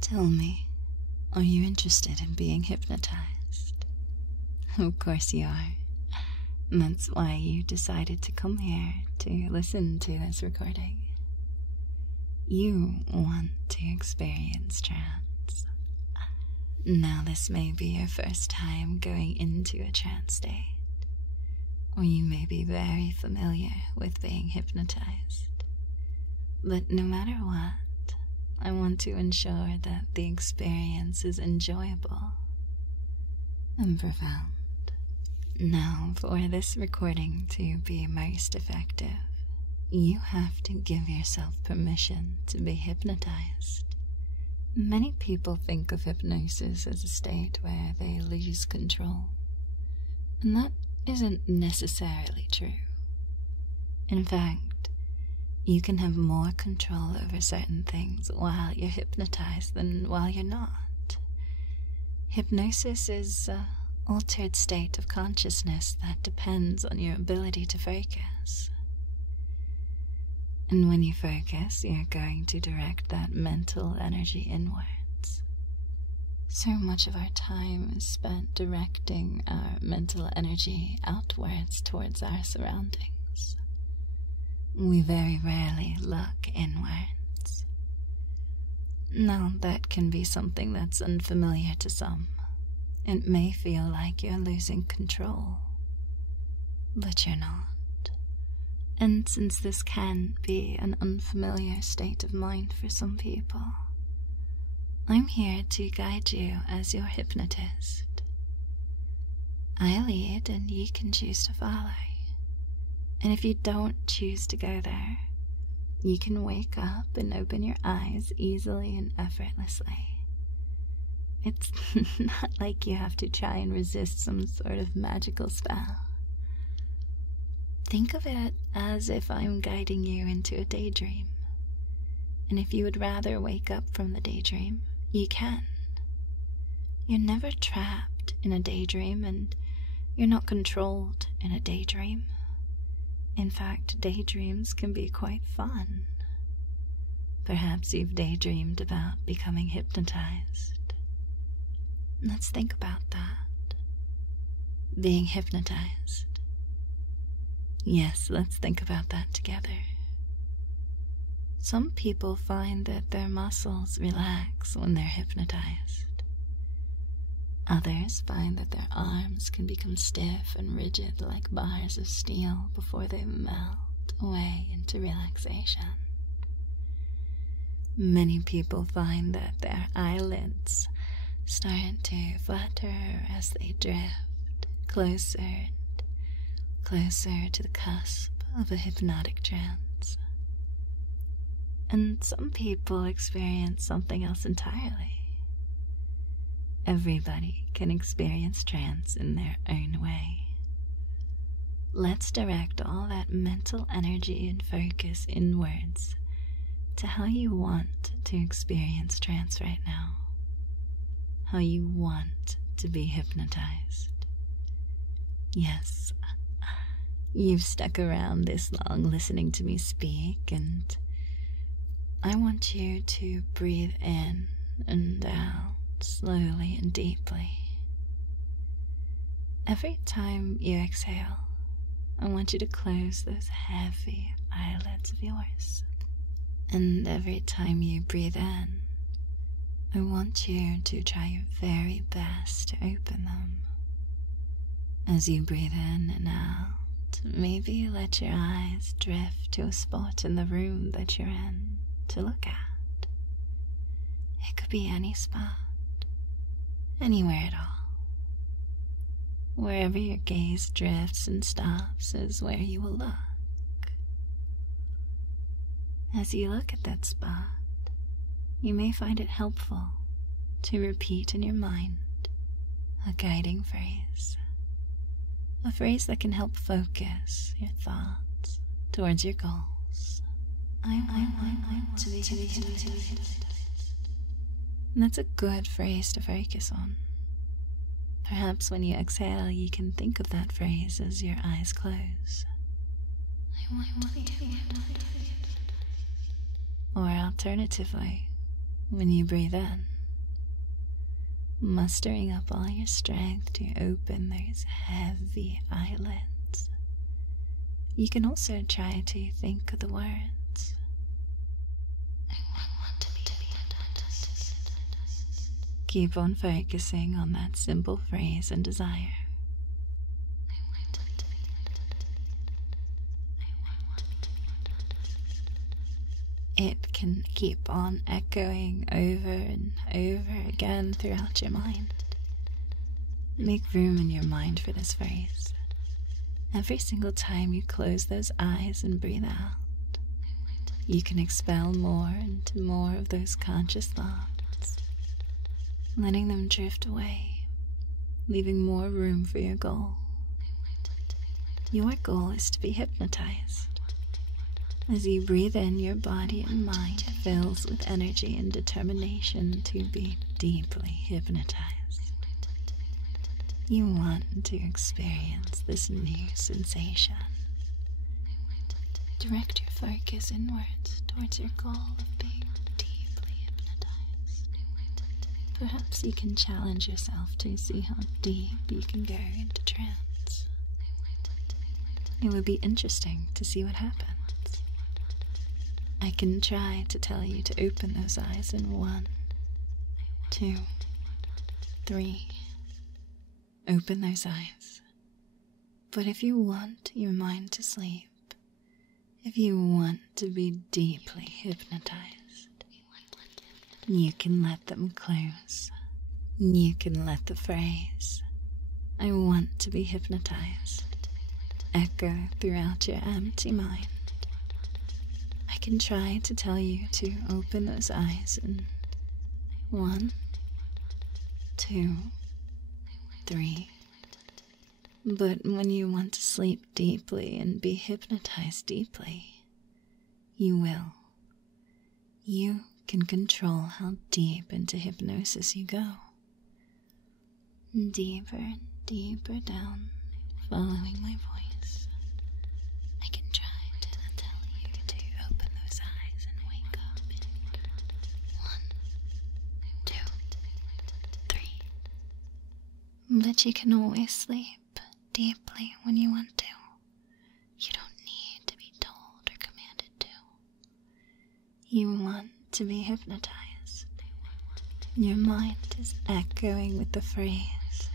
Tell me, are you interested in being hypnotized? Of course you are. That's why you decided to come here to listen to this recording. You want to experience trance. Now this may be your first time going into a trance state, or you may be very familiar with being hypnotized. But no matter what, I want to ensure that the experience is enjoyable and profound. Now, for this recording to be most effective, you have to give yourself permission to be hypnotized. Many people think of hypnosis as a state where they lose control, and that isn't necessarily true. In fact, you can have more control over certain things while you're hypnotized than while you're not. Hypnosis is an altered state of consciousness that depends on your ability to focus. And when you focus, you're going to direct that mental energy inwards. So much of our time is spent directing our mental energy outwards towards our surroundings. We very rarely look inwards. Now, that can be something that's unfamiliar to some. It may feel like you're losing control, but you're not. And since this can be an unfamiliar state of mind for some people, I'm here to guide you as your hypnotist. I lead and you can choose to follow. And if you don't choose to go there, you can wake up and open your eyes easily and effortlessly. It's not like you have to try and resist some sort of magical spell. Think of it as if I'm guiding you into a daydream. And if you would rather wake up from the daydream, you can. You're never trapped in a daydream, and you're not controlled in a daydream. In fact, daydreams can be quite fun. Perhaps you've daydreamed about becoming hypnotized. Let's think about that. Being hypnotized. Yes, let's think about that together. Some people find that their muscles relax when they're hypnotized. Others find that their arms can become stiff and rigid like bars of steel before they melt away into relaxation. Many people find that their eyelids start to flutter as they drift closer and closer to the cusp of a hypnotic trance. And some people experience something else entirely. Everybody can experience trance in their own way. Let's direct all that mental energy and focus inwards to how you want to experience trance right now. How you want to be hypnotized. Yes, you've stuck around this long listening to me speak, and I want you to breathe in and out slowly and deeply. Every time you exhale, I want you to close those heavy eyelids of yours. And every time you breathe in, I want you to try your very best to open them. As you breathe in and out, maybe let your eyes drift to a spot in the room that you're in to look at. It could be any spot, anywhere at all. Wherever your gaze drifts and stops is where you will look. As you look at that spot, you may find it helpful to repeat in your mind a guiding phrase. A phrase that can help focus your thoughts towards your goals. I want to be hypnotized. And that's a good phrase to focus on. Perhaps when you exhale, you can think of that phrase as your eyes close. I want to be hypnotized. Or alternatively, when you breathe in, mustering up all your strength to open those heavy eyelids, you can also try to think of the words. I want to be hypnotized. Keep on focusing on that simple phrase and desire. It can keep on echoing over and over again throughout your mind. Make room in your mind for this phrase. Every single time you close those eyes and breathe out, you can expel more and more of those conscious thoughts, letting them drift away, leaving more room for your goal. Your goal is to be hypnotized. As you breathe in, your body and mind fills with energy and determination to be deeply hypnotized. You want to experience this new sensation. Direct your focus inwards towards your goal of being deeply hypnotized. Perhaps you can challenge yourself to see how deep you can go into trance. It would be interesting to see what happens. I can try to tell you to open those eyes in 1, 2, 3. Open those eyes. But if you want your mind to sleep, if you want to be deeply hypnotized, you can let them close. You can let the phrase, I want to be hypnotized, echo throughout your empty mind. I can try to tell you to open those eyes in 1, 2, 3. But when you want to sleep deeply and be hypnotized deeply, you will. You can control how deep into hypnosis you go. Deeper and deeper down, following my voice. I can try to tell you to open those eyes and wake up in 1, 2, 3. But you can always sleep deeply when you want to. You don't need to be told or commanded to. You want to be hypnotized. Your mind is echoing with the phrase,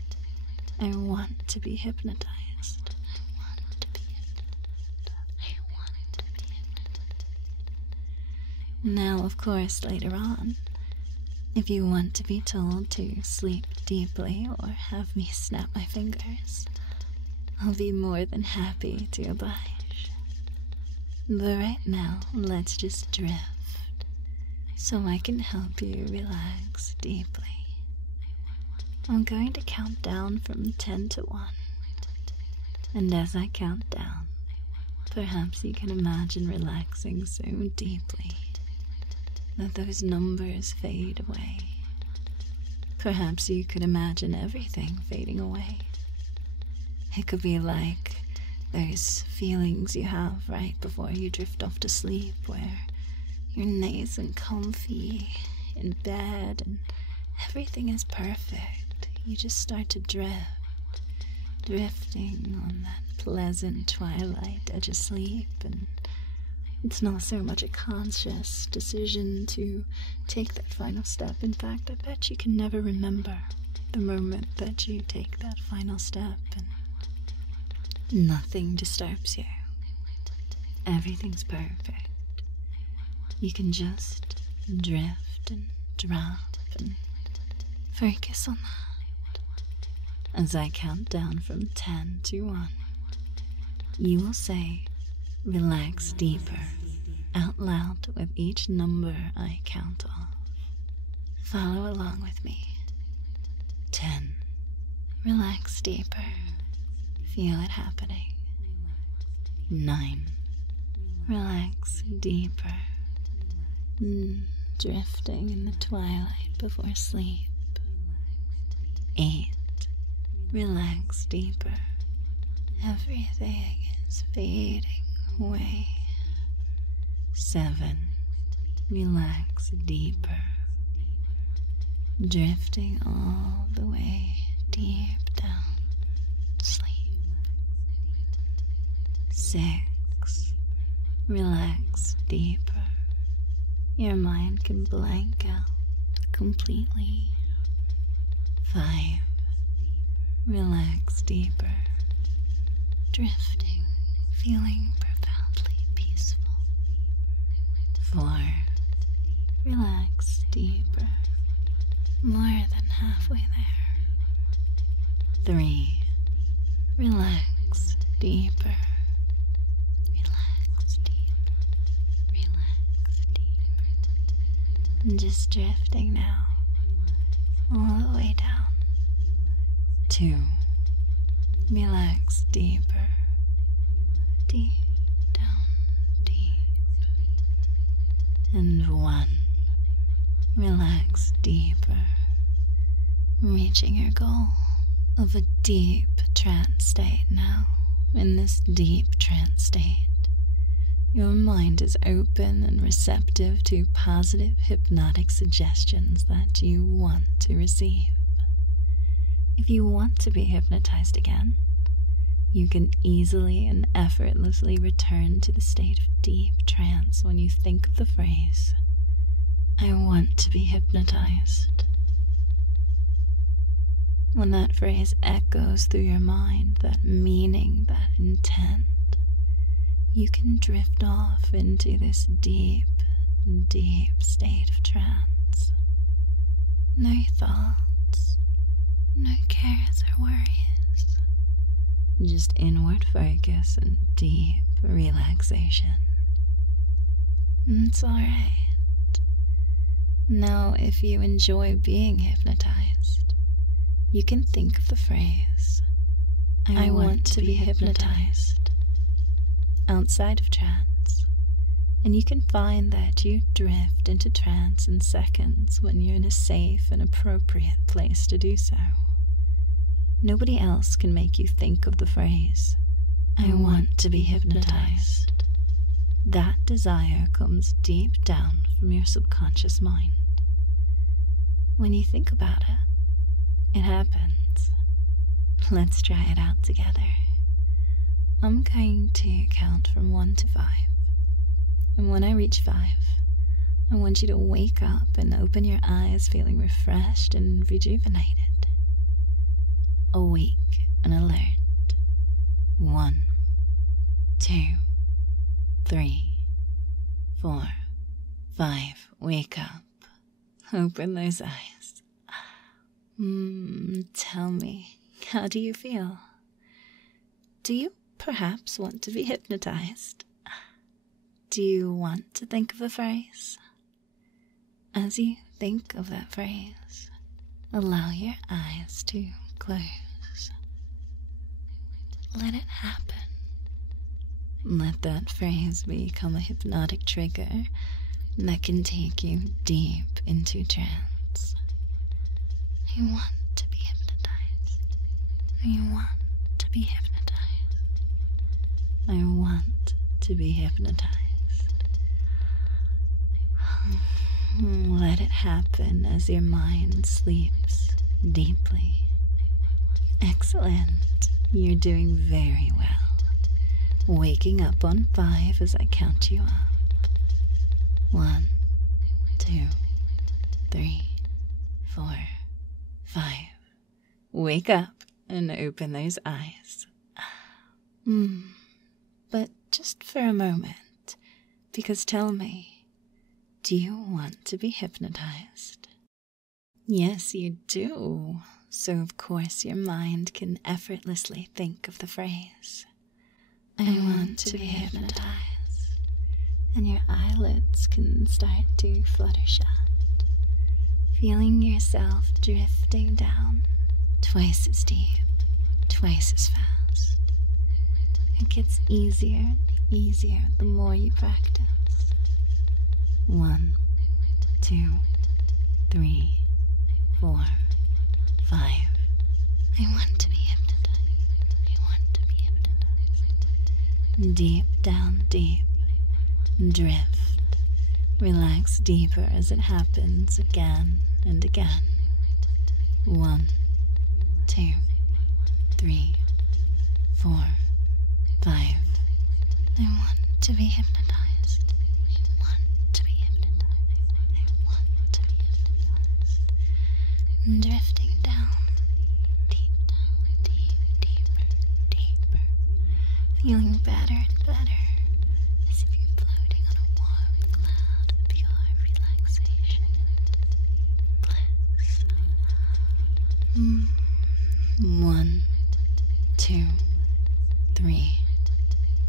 I want to be hypnotized. I want to be hypnotized. I want to be hypnotized. Now, of course, later on, if you want to be told to sleep deeply or have me snap my fingers, I'll be more than happy to oblige. But right now, let's just drift so I can help you relax deeply. I'm going to count down from 10 to 1. And as I count down, perhaps you can imagine relaxing so deeply that those numbers fade away. Perhaps you could imagine everything fading away. It could be like those feelings you have right before you drift off to sleep, where you're nice and comfy in bed and everything is perfect. You just start to drift, drifting on that pleasant twilight edge of sleep, and it's not so much a conscious decision to take that final step. In fact, I bet you can never remember the moment that you take that final step, and nothing disturbs you. Everything's perfect. You can just drift and drop and focus on that. As I count down from 10 to 1, you will say, relax deeper, out loud with each number I count off. Follow along with me. 10. Relax deeper. Feel it happening. 9. Relax deeper. Drifting in the twilight before sleep. 8. Relax deeper. Everything is fading away. 7. Relax deeper. drifting all the way deep down. Sleep. 6. Relax deeper. Your mind can blank out completely. 5. Relax deeper. Drifting, feeling profoundly peaceful. 4. Relax deeper. More than halfway there. 3. Relax deeper. Relax deeper. Relax deeper. Just drifting now, all the way down. 2. Relax deeper. Deep down, deep. And 1. Relax deeper, reaching your goal of a deep trance state now. In this deep trance state, your mind is open and receptive to positive hypnotic suggestions that you want to receive. If you want to be hypnotized again, you can easily and effortlessly return to the state of deep trance when you think of the phrase, "I want to be hypnotized." When that phrase echoes through your mind, that meaning, that intent, you can drift off into this deep, deep state of trance. No thoughts, no cares or worries, just inward focus and deep relaxation. It's alright. Now, if you enjoy being hypnotized, you can think of the phrase, "I want to be hypnotized," outside of trance, and you can find that you drift into trance in seconds when you're in a safe and appropriate place to do so. Nobody else can make you think of the phrase, "I want to be hypnotized." That desire comes deep down from your subconscious mind. When you think about it, it happens. Let's try it out together. I'm going to count from 1 to 5. And when I reach 5, I want you to wake up and open your eyes feeling refreshed and rejuvenated. Awake and alert. 1, 2, 3, 4, 5. Wake up. Open those eyes. Tell me, how do you feel? Do you perhaps want to be hypnotized? Do you want to think of the phrase? As you think of that phrase, allow your eyes to close. Let it happen. Let that phrase become a hypnotic trigger that can take you deep into trance. I want to be hypnotized. I want to be hypnotized. I want to be hypnotized. Let it happen as your mind sleeps deeply. Excellent. You're doing very well. Waking up on 5 as I count you up. 1, 2, 3, 4, 5. Wake up and open those eyes. But just for a moment, because tell me, do you want to be hypnotized? Yes, you do. So of course your mind can effortlessly think of the phrase, "I want to be hypnotized," and your eyelids can start to flutter shut, feeling yourself drifting down twice as deep, twice as fast. It gets easier and easier the more you practice. 1, 2, 3, 4, 5. I want to be hypnotized. I want to be hypnotized. Deep down, deep. Drift. Relax deeper as it happens again and again. 1, 2, 3, 4, 5. I want to be hypnotized. I want to be hypnotized. I want to be hypnotized. Drifting down, deeper, deeper. Feeling better and better, as if you're floating on a warm cloud of pure relaxation and bliss. 1, 2, 3,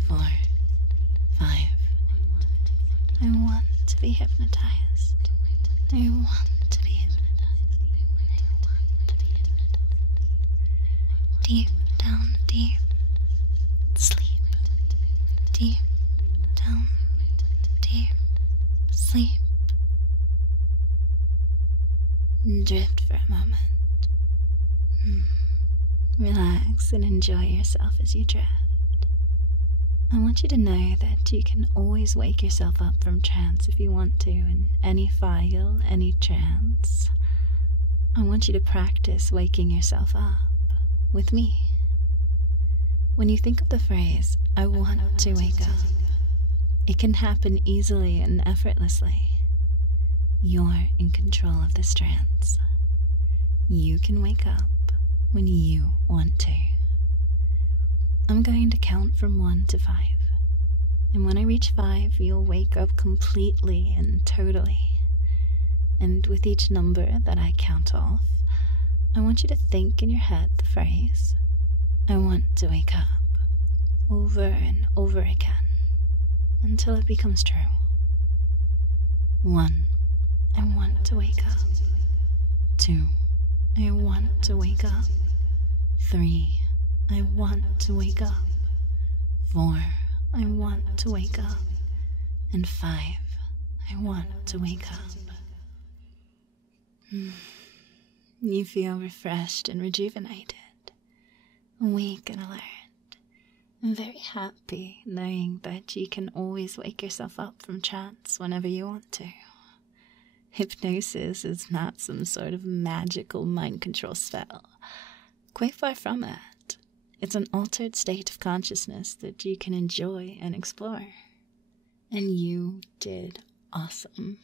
4, 5. I want to be hypnotized. I want to be hypnotized. I want to be hypnotized. Deep down, deep. Sleep. Deep down, deep. Sleep. Drift for a moment. Relax and enjoy yourself as you drift. I want you to know that you can always wake yourself up from trance if you want to, in any file, any trance. I want you to practice waking yourself up with me. When you think of the phrase, I want to wake up, it can happen easily and effortlessly. You're in control of this trance. You can wake up when you want to. I'm going to count from 1 to 5. And when I reach 5, you'll wake up completely and totally. And with each number that I count off, I want you to think in your head the phrase, I want to wake up, over and over again, until it becomes true. 1, I want to wake up. 2, I want to wake up. 3, I want to wake up. 4, I want to wake up. And 5, I want to wake up. You feel refreshed and rejuvenated, awake and alert, and very happy knowing that you can always wake yourself up from trance whenever you want to. Hypnosis is not some sort of magical mind control spell. Quite far from it. It's an altered state of consciousness that you can enjoy and explore. And you did awesome.